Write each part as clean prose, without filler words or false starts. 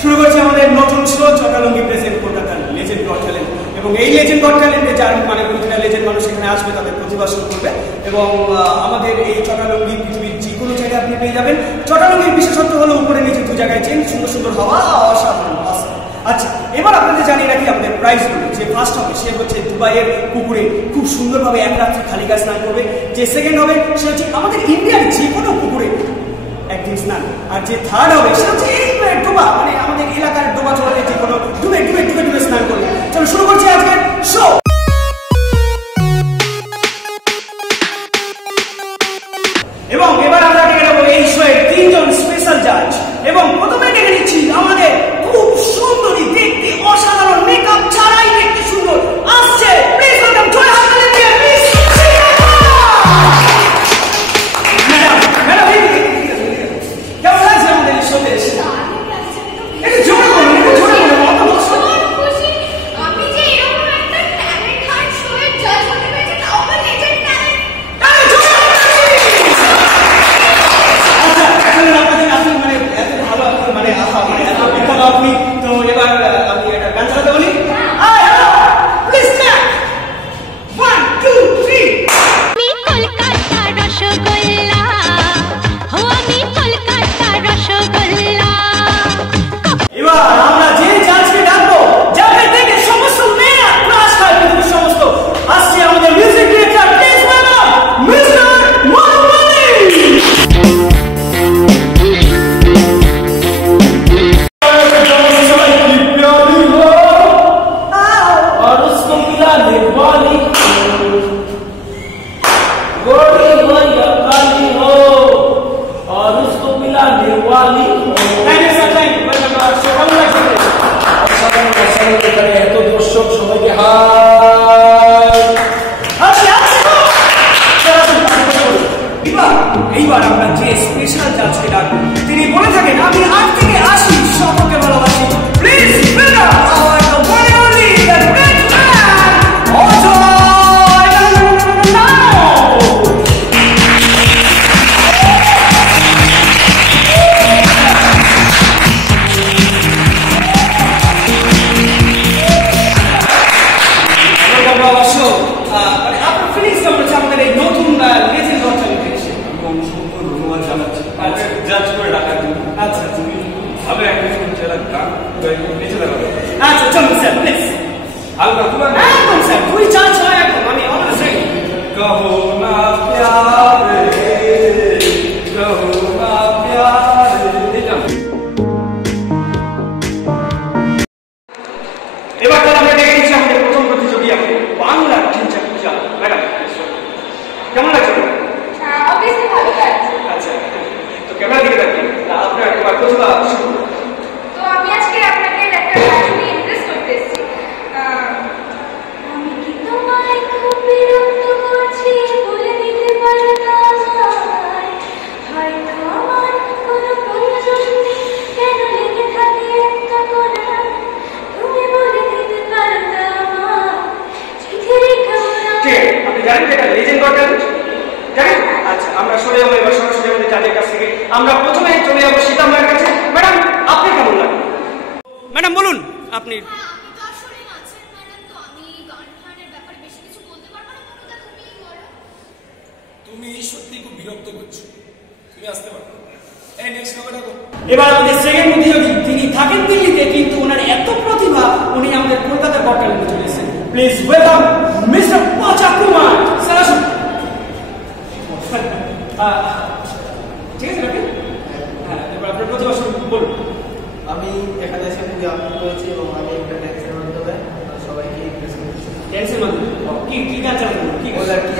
শুরু করছি আমাদের নতুন শো চটালঙ্গি প্রেজেন্ট কলকাতার লেজেন্ড গট ট্যালেন্ট। এবং এই লেজেন্ড গট ট্যালেন্টে যার মানে প্রতিটা লেজেন্ড মানুষ এখানে আসবে, তাদের প্রতিভা শুরু করবে। এবং আমাদের এই চটালঙ্গি পৃথিবীর যে কোনো জায়গায় আপনি পেয়ে যাবেন। চটালঙ্গির বিশেষত্ব হলো উপরে নিচে দু জায়গায় চেন, সুন্দর সুন্দর হাওয়া, অসাধারণ। আচ্ছা, এবার আপনাদের জানিয়ে রাখি আমাদের প্রাইসগুলো। যে ফার্স্ট হবে সে হচ্ছে দুবাইয়ের পুকুরে খুব সুন্দরভাবে এক রাত্রি খালি গায়ে স্নান করবে। যে সেকেন্ড হবে সে হচ্ছে আমাদের ইন্ডিয়ার যে কোনো পুকুরে একদিন স্নান। আর যে থার্ড হবে সে হচ্ছে এই ডোবা, মানে আমাদের এলাকার ডোবা চলাতে যে কোনো ডুবে ডুবে ডুবে ডুবে স্নান করবে। চলো শুরু করছি আজকের শো। এবং এবার আমরা ডেকে নেবো এই শো এর তিনজন স্পেশাল জাজ। এবং প্রথমে ডেকে নিচ্ছি আমাদের খুব সুন্দরী, দেখতে অসাধারণ, মেকআপ ছাড়াই দেখতে সুন্দর আসছে। প্লিজ ওয়েলকাম জয় হাততালি দিয়ে মিস ম্যাডাম। ম্যাডাম কেমন লাগছে আমাদের এই শোতে এসে? একটু জোরে বলুন, একটু জোরে বলুন। আমি যে এরকম একটা ট্যালেন্ট হান্ট শো এর জাজ হতে পেরেছি, তাও আবার লেজেন্ড ট্যালেন্ট। আচ্ছা, আসলে আপনাদের আসলে মানে এত ভালো আপনি মানে এত বিখ্যাত আপনি, তো এবার আমি একটা গান চালাতে বলি। Please clap. 1 2 3। আমি কলকাতা রসগোল্লা, ও আমি কলকাতা রসগোল্লা। এবার আমরা যে জাজকে ডাকবো, যাকে দেখে সমস্ত মেয়ে ক্রাশ খায় পৃথিবীর সমস্ত, আসছে আমাদের music director. Please welcome mister Madhumani. এত দর্শক সবাইকে এইবার আমরা যে স্পেশাল জাজকে ডাকবো, তিনি বলে থাকেন আমি 8 থেকে 80 সকলকে ভালোবাসি। Please welcome our the one and only the great man Ajay now. অবশ্য মানে আপনার ফিলিংস কেমন হচ্ছে আমাদের এই নতুন লেজেন্ড গট ট্যালেন্ট এসে? ধন্যবাদ জানাচ্ছি জাজ করে ডাকার জন্য। আচ্ছা তুমি ভালো একটা গান নিচে লাগাবে। আচ্ছা চলুন স্যার প্লিজ। হালকা তোমার একদম স্যার, দুই চান্স হয় একদম, আমি অনার্স রেডি। कहो ना प्यारे, कहो ना प्यारे। এবার তাহলে আমরা ডেকে নিচ্ছি আমাদের প্রথম প্রতিযোগী, আমাদের বাংলা টিচার পূজা ম্যাডাম। কেমন লাগছে? অবভিয়াসলি ভালো লাগছে। আচ্ছা, তো ক্যামেরা দিকে তাকিয়ে আপনার একবার প্রতিভা শুরু করুন। তো আমি আজকে আপনাদের একটা গান নিয়ে ইমপ্রেস করতে এসেছি। আমি কি তোমায় খুব বিরক্ত করছি বলে দিতে পারো না, হয়তো আমার কোনো প্রয়োজন নেই, কেন লেগে থাকে একটা কোণা, তুমি বলে দিতে পারো না আমার চিঠি লেখাও না। ঠিক আছে, আপনি জানেন যে এটা লেজেন্ড গট ট্যালেন্ট জানেন? আচ্ছা, আমরা সরে যাবো এবার সরাসরি আমাদের জাজের কাছ থেকে। আমরা প্রথমে চলে যাবো সীতাম্মার কাছে। ম্যাডাম আপনি কেমন লাগে? ম্যাডাম বলুন আপনি। তুমি সত্যি খুব বিরক্ত করছো, তুমি আসতে পারো। এই নেক্সট নাম্বার ডাকো। এবার আমাদের সেকেন্ড প্রতিযোগী, তিনি থাকেন দিল্লিতে কিন্তু ওনার এত প্রতিভা, উনি আমাদের কলকাতার গট ট্যালেন্টে চলে এসেছেন। প্লিজ ওয়েলকাম মিস্টার পচা কুমার। স্যার আসুন। ঠিক আছে নাকি? হ্যাঁ, এবার আপনার প্রতিভা শুরু বলুন। আমি এখানে এসে খুবই আনন্দ করেছি এবং আমি একটা ড্যান্সের মাধ্যমে সবাইকে ইমপ্রেস করছি। ড্যান্সের মাধ্যমে কি কি গান চালাবেন? কি ওলা কি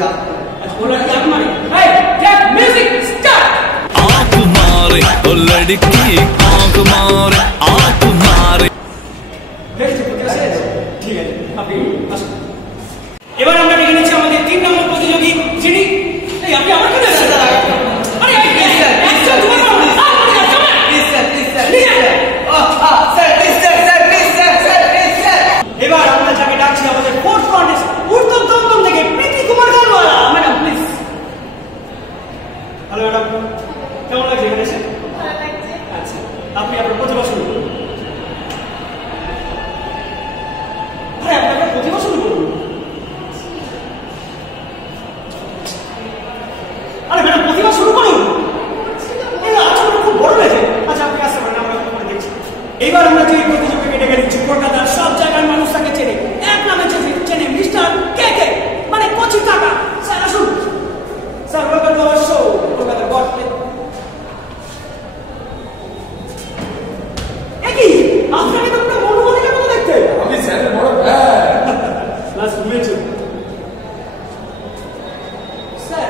আচ্ছা, ওলা কি আপনি মানে এই গেট মিউজিক স্টার্ট। आँख मारे ओ लड़की आँख मारे आँख मारे। ঠিক আছে, আপনি আসুন। এবার আমরা ডেকে নিচ্ছি আমাদের 3 নম্বর প্রতিযোগী, যিনি এই আপনি আমার কাছে আসেন। আরে এবার আমরা যাকে ডাকছি আমাদের ফোর্থ কন্টেস্ট উত্তর দমদম থেকে Priti Kumar Galwala. Madam please. Hello madam, কেমন লাগছে এখানে এসে? ভালো লাগছে। আচ্ছা, আপনি আপনার প্রতিভা শুরু করুন। এইবার আমরা যে প্রতিযোগিতাকে ডেকে দিচ্ছি, কলকাতার সব জায়গার মানুষ তাকে চেনে, এক নামে চেনে, মিস্টার কে, মানে কচি কাকা। স্যার আসুন, sir welcome to our show কলকাতার গড প্লে। একই আপনাকে তো পুরো মনোমনিকের মতো দেখতে। আমি স্যারের বড় ভাই। লাস্ট ঘুমিয়েছো স্যার?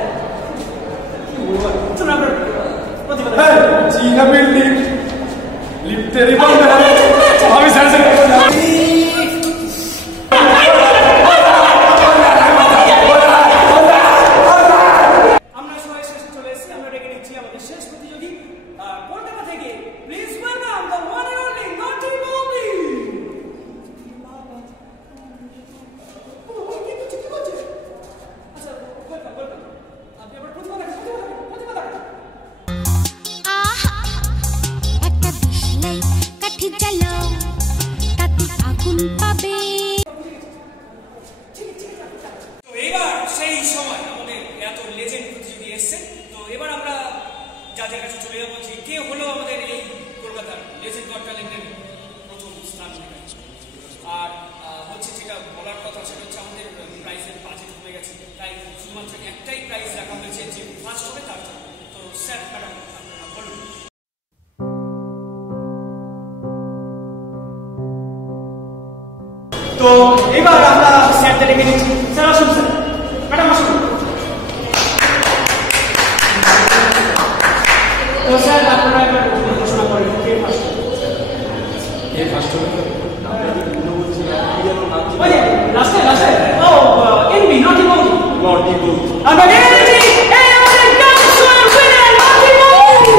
কি বলবো, শোনো আপনার প্রতিভা। হ্যাঁ, চীনা বিল্ডিং লিফটের রিবন। আমি স্যারের সাথে আমরা সবাই শেষে চলে এসেছি। আমরা ডেকে নিচ্ছি আমাদের শেষ প্রতিযোগী কলকাতা থেকে। Please welcome the one and only naughty Bobby. কি করছে? আচ্ছা ওয়েলকাম। আপনি আবার প্রতিভা দেখান। একটা বিশলাই কাঠি জ্বালো তাতে আগুন পাবে। তো এবার সেই সময় আমাদের এত লেজেন্ড প্রতিযোগী এসছে। তো এবার আমরা যাদের কাছে চলে যাবো যে কে হলো আমাদের এই কলকাতার লেজেন্ড গড ট্যালেন্টের প্রথম স্থান। আর হচ্ছে যেটা বলার কথা সেটা হচ্ছে আমাদের প্রাইজের বাজেট কমে গেছে, তাই শুধুমাত্র একটাই প্রাইজ রাখা হয়েছে, যে ফার্স্ট হবে তার জন্য। তো স্যার ম্যাডাম আপনারা বলুন। তো এবার আমরা স্যারদের ডেকে নিচ্ছি। স্যার আসুন, স্যার ম্যাডাম আসুন। তো স্যার আপনারা এবার ঘোষণা করেন কে ফার্স্ট হবে। এই ফার্স্ট হবে। ওই লাস্টে ও এনবি নটি ববি। নটি ববি। আমরা ডেকে নিচ্ছি এই আমাদের গান শোয়ের উইনার নটি ববি।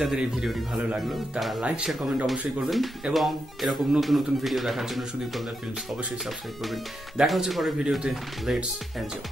যাদের এই ভিডিওটি ভালো লাগলো তারা লাইক শেয়ার কমেন্ট অবশ্যই করবেন, এবং এরকম নতুন নতুন ভিডিও দেখার জন্য সুদীপ কলকাতা ফিল্মস অবশ্যই সাবস্ক্রাইব করবেন। দেখা হচ্ছে পরের ভিডিওতে। Let's enjoy.